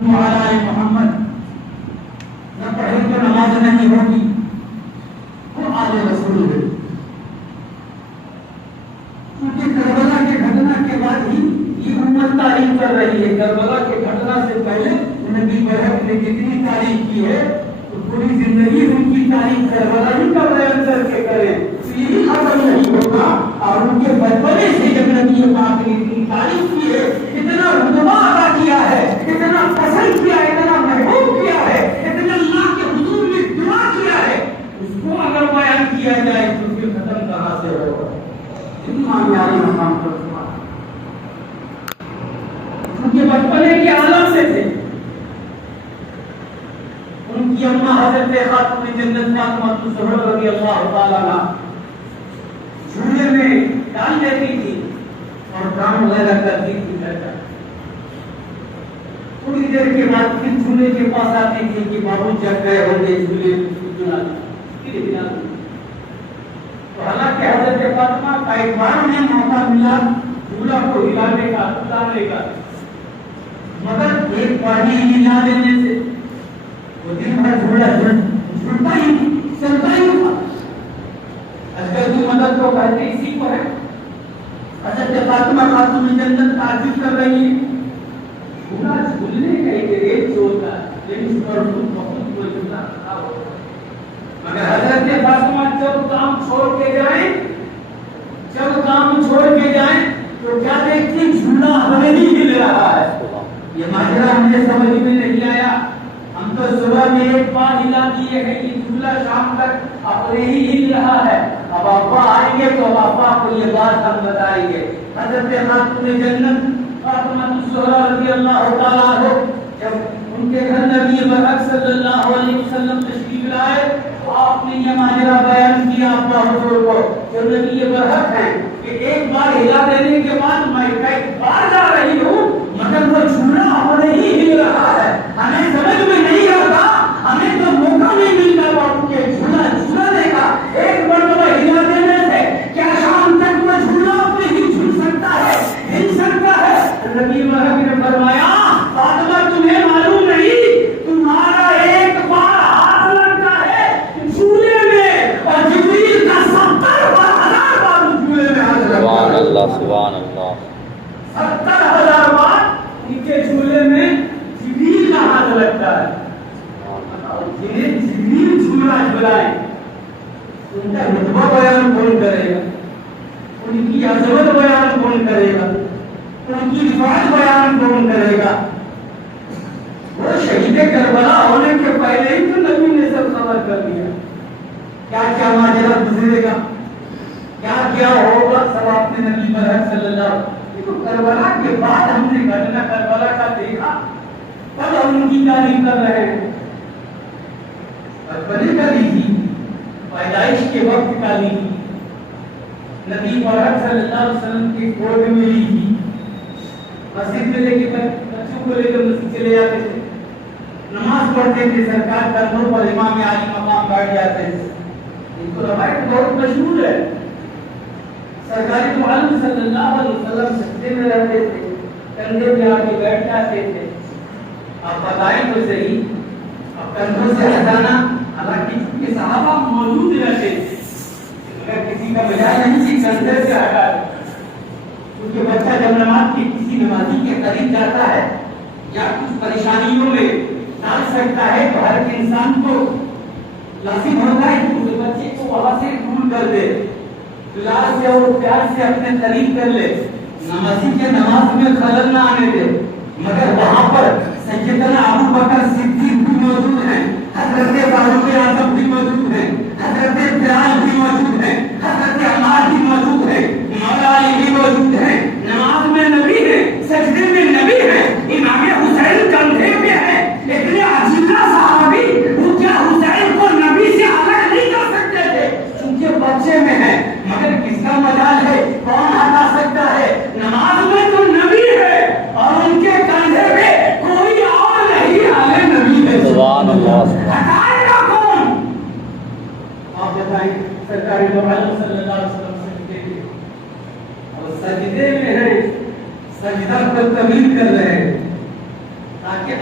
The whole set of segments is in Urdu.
محمد نہ پڑھے تو نماز نہیں ہوگی، وہ آل رسول ہے۔ کیونکہ کربلا کے گھٹنا کے بعد ہی یہ امت تعریف کر رہی ہے۔ کربلا کے گھٹنا سے پہلے نبی برحق نے جتنی تعریف کی ہے تو پوری زندگی ان کی تعریف کربلا ہی کا بیان کر کے کریں تو یہی ختم نہیں ہوگا۔ اور ان کے بچپنے سے جب نبی پاک نے اتنی تعریف کی ہے، اتنا رتبہ عطا کیا ہے، اتنا پسند کیا ہے، اتنا محبوب کیا ہے، اتنا اللہ کے حضور میں دعا کیا ہے، اس کو اگر بیان کیا جائے تو پھر ختم کہاں سے ہوگا؟ اتنا معیاری مقام پر ان کے بچپنے کے عالم سے تھے۔ ان کی اماں حضرت خاتون جنت فاطمہ الزہرا رضی اللہ تعالی عنہا جھولے میں ڈال دیتی تھی اور کام وغیرہ کرتی تھی۔ تھوڑی دیر کے بعد پھر جھولے کے پاس آتی تھی کہ بابو جگ گئے ہوں گے جھولے تو حالانکہ حضرت فاطمہ کا ایک بار میں موقع ملا جھولا کو ہلانے کا، اتارنے کا، مگر ایک بار ہی ہلا دینے سے وہ دن بھر جھولا جھولتا ہی چلتا ہی تھا۔ اگر کی مدد تو کہتے اسی کو ہے۔ حضرت فاطمہ خاتون جنت تعجب کر رہی ہے، جھولا جھولنے کا ایک ریٹ ہوتا ہے لیکن اس پر بہت کوئی جھولا نہ ہو، مگر حضرت فاطمہ جب کام چھوڑ کے جائیں تو کیا دیکھتی جھولا ہمیں نہیں ہل رہا ہے۔ یہ ماجرا مجھے سمجھ میں نہیں آیا۔ ہم تو صبح میں ایک بار ہلا دیے ہیں کہ جھولا شام تک اپنے ہی ہل رہا ہے، اب ابا آئیں گے تو ابا کو یہ بات ہم بتائیں گے۔ حضرت خاتون جنت فاطمہ الزہرا رضی اللہ تعالیٰ عنہ جب ان کے گھر نبی برحق صلی اللہ علیہ وسلم تشریف لائے تو آپ نے یہ ماجرا بیان کیا اپنا حضور کو جو نبی برحق ہیں کہ ایک بار ہلا دینے کے بعد میں کئی بار جا رہی ہوں مگر وہ جھولا ہمیں ہی ہل رہا ہے، ہمیں سمجھ میں نہیں آتا، ہمیں تو موقع نہیں ملتا باپو کے جھولانے کا۔ ایک مرتبہ ہلا دینے سے کیا شام تک وہ جھولا اپنے ہی جھول سکتا ہے، ہل سکتا ہے؟ نبی برحق نے فرمایا فاطمہ تمہیں معلوم نہیں، تمہارا ایک بار ہاتھ لگتا ہے جھولے میں اور جبریل کا 70,000 بار جھولے میں ہاتھ لگتا ہے۔ سبحان اللہ سبحان اللہ۔ 70,000 بار ان کے جھولے میں جبریل کا ہاتھ لگتا ہے۔ جنہیں جبریل جھولا جھلائے ان کا رتبہ بیان کون کرے گا؟ ان کی عظمت بیان کون کرے گا؟ ان کی رفعت بیان کون کرے گا؟ وہ شہید کربلا ہونے کے پہلے ہی تو نبی نے سب خبر کر دیا کیا کیا ماجرا گزرے گا، کیا کیا ہوگا، سب آپ نے نبی برحق صلی اللہ علیہ وسلم تو کربلا کے بعد ہم نے گھٹنا کربلا کا دیکھا، تب ہم ان کی تعریف کر رہے ہیں۔ بچپنے کا لی تھی، پیدائش کے وقت کا لی تھی، نبی برحق صلی اللہ علیہ وسلم کی گود میں لی تھی، مسجد میں لے کے بچوں کو لے کر مسجد چلے جاتے تھے، نماز پڑھتے تھے، سرکار کندھوں پر امام عالی مقام بیٹھ جاتے تھے۔ یہ تو روایت بہت مشہور ہے۔ سرکار تو عالم صلی اللہ علیہ وسلم سجدے میں رہتے تھے، کندھے پہ آ کے بیٹھ جاتے تھے۔ آپ بتائیں تو صحیح، اب کندھوں سے ہٹانا، حالانکہ چونکہ صحابہ موجود رہتے تھے مگر کسی کا بجائے نہیں کہ کندھے سے ہٹا دے، کیونکہ بچہ جب نماز کی کسی نمازی کے قریب جاتا ہے یا کچھ پریشانیوں میں ڈال سکتا ہے تو ہر انسان کو لازم ہوتا ہے کہ اس بچے کو وہاں سے دور کر دے، دلال سے اور پیار سے اپنے قریب کر لے، نمازی کے نماز میں خلل نہ آنے دے۔ مگر وہاں پر سیدنا ابو بکر صدیق بھی موجود ہیں، حضرت فاروق اعظم بھی موجود ہیں، حضرت بلال بھی موجود ہیں، حضرت عمار بھی موجود ہیں، مولا علی بھی موجود ہیں، نماز میں نبی ہیں، سجدے میں نبی ہیں، امام حسین کندھے پہ ہیں، اتنے عجیبہ صحابی وہ کیا حسین کو نبی سے الگ نہیں کر سکتے تھے چونکہ بچے میں ہیں، مگر کس کا مجال ہے، کون ہٹا سکتا ہے؟ نماز میں تو نبی ہے اور ان کے کندھے پہ کوئی اور نہیں، آلے نبی ہے۔ سبحان اللہ۔ ہٹائے گا کون؟ آپ بتائیں۔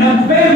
90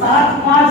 7, 5,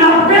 90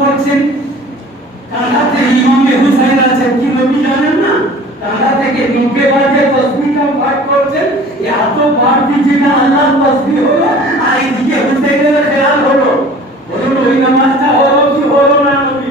পড়ছেন কাঁধাতে ইমামে হুসাইন আছেন, কি নবী জানেন না? কাঁধা থেকে 90 বার যে তাসবিহটা পাঠ করছেন, এত বার দিয়ে না আল্লাহর তাসবিহ হলো, আর এদিকে হুসাইনের খেয়াল হলো। বলুন ওই নামাজটা হলো কি হলো না? নবী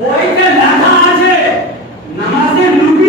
বইতে লেখা আছে নামাজে নবী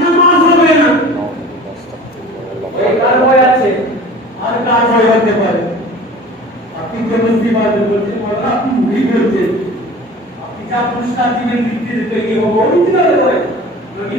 নামাজ হবে না। ওই কার বই আছে আর কার বই হতে পারে? আপনি যে মুসলিম আছেন বলছেন ওরা আপনি ভুল করছেন, আপনি যা পুরস্কার দিবেন দিতে দিতে কি হবে? অরিজিনাল বই নবী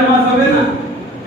নামাজ হবে না,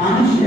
মানুষে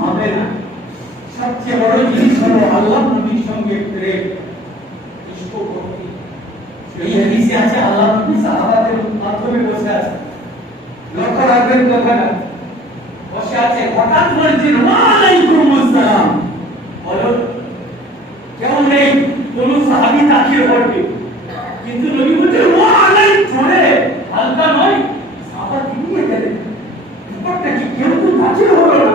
ভাবে না সবচেয়ে বড় জিনিস হলো আল্লাহ নবীর সঙ্গে প্রেম, ইশক ভক্তি। এই হাদিসে আছে আল্লাহ নবী সাহাবাদের মাধ্যমে বসে আছে, লক্ষ্য রাখবেন কথাটা, বসে আছে, হঠাৎ বলছেন ওয়া আলাইকুম আসসালাম, বলো কেউ নেই, কোন সাহাবী তাকিয়ে পড়বে, কিন্তু নবী বলছেন ওয়া আলাইকুম, জোরে হালকা নয়, সাহাবা দিয়ে গেলেন, ব্যাপারটা কি কেউ তো তাকিয়ে হলো না,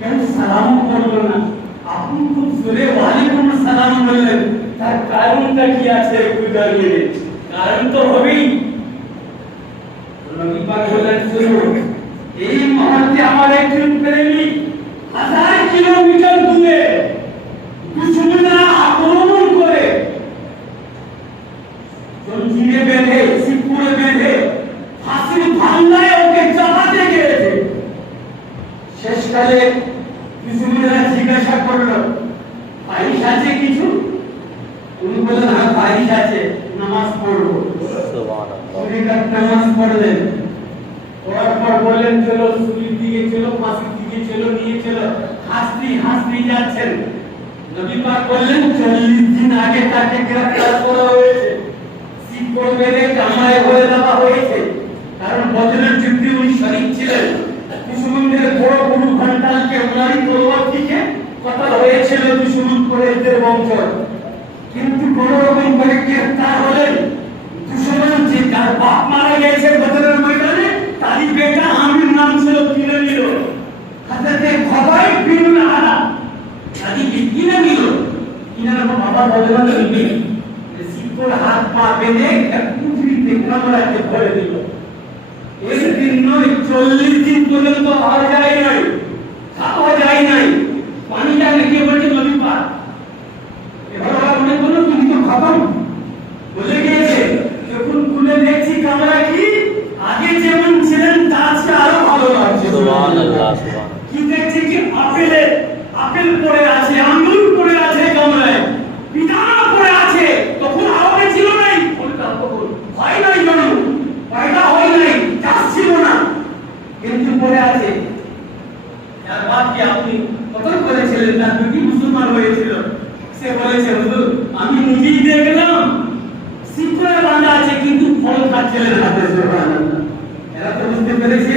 কেন সালাম করলো না? আপনি খুব জোরে ওয়ালাইকুম আসসালাম বললেন, তার কারণটা কি আছে একটু জানিয়ে দিন। কারণ তো হবেই, নবী পাক বলেন শুনুন, এই মুহূর্তে আমার একজন প্রেমিক 1000 কিলোমিটার দূরে দুশমনরা আক্রমণ করে জঞ্জিরে বেঁধে, শিবপুরে বেঁধে, ফাঁসির ফান্দায় ওকে চাপাতে গিয়েছে। শেষকালে দুশমনরা জিজ্ঞাসা করলো বাইশ আছে কিছু? উনি বললেন হ্যাঁ বাইশ আছে, নামাজ পড়বো। নামাজ পড়লেন, পড়ার পর বললেন চলো সুলির দিকে চলো, ফাঁসির দিকে চলো, নিয়ে চলো, হাসতে হাসতে যাচ্ছেন। নবী পাক বললেন 40 দিন আগে তাকে গ্রেফতার করা হয়েছে, শিবপুর বেঁধে কামায় হয়ে দেওয়া হয়েছে, কারণ বদরের যুদ্ধে উনি শরীক ছিলেন। দুশমনদের বড় বড় ঘণ্টালকে ওনারই তলোয়ার থেকে কতল হয়েছিল দুশমন কুরাইশদের বংশ, কিন্তু কোনো রকম করে গ্রেফতার হলেন। দুশমন যে যার বাপ মারা গেছে বদরের ময়দানে, তারই বেটা আমির নাম ছিল, কিনে নিল হযরতে খবাইব বিন আলা, তারই কিনে নিল, কিনার বাবা বদরের নবী শিবপুর হাত পা বেঁধে কুঠরিতে কামরাতে ভরে দিল। এর দিন নয় 40 দিন পর্যন্ত আর যায় নাই, খাওয়া যায় নাই, পানিটা রেখে বলছে নবী পাক, এবার মনে করলো তুমি তো খতম বলে গিয়েছে। যখন খুলে দেখছি কামরা কি সুবহান কি দেখছি কি আপেল পড়ে আছে, আঙ্গুর পড়ে আছে গামলায়, বিদানা পড়ে আছে। তখন আওয়াজ ছিল নাই, হয় নাই, জন্য পয়দা হয় নাই, চাষ ছিল না, কিন্তু পড়ে আছে। আর বাদকে আপনি কতল করেছিলেন, তার দুটি মুসলমান হয়েছিল। সে বলেছে, হুজুর আমি নিজেই দেখলাম শিকড়ে বাঁধা আছে, কিন্তু ফল খাচ্ছিলেন না। এরা তো বুঝতে পেরেছে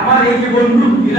আমার এই যে বন্ধু এর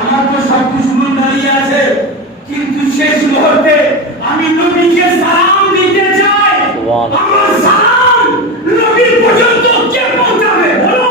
আমার তো সব দুশমন দাঁড়িয়ে আছে, কিন্তু শেষ মুহূর্তে আমি নবীকে সালাম দিতে চাই। আমার সালাম নবীর পর্যন্ত কে পৌঁছাবে বলো?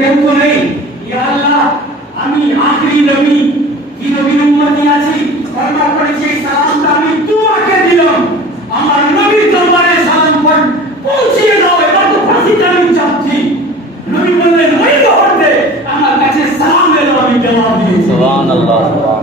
কেউ তো নেই, ইয়া আল্লাহ আমি আখরি নবী কি নবীর উম্মতি আছি, ফরমান করেছি এই সালামটা আমি তোমাকে দিলাম, আমার নবীর দরবারে সালাম পৌঁছিয়ে দাও, এবার তো ফাঁসিটা আমি চাচ্ছি। নবী বললেন ওই মুহূর্তে আমার কাছে সালাম এলো, আমি জবাব দিয়েছি। সুবহানাল্লাহ সুবহান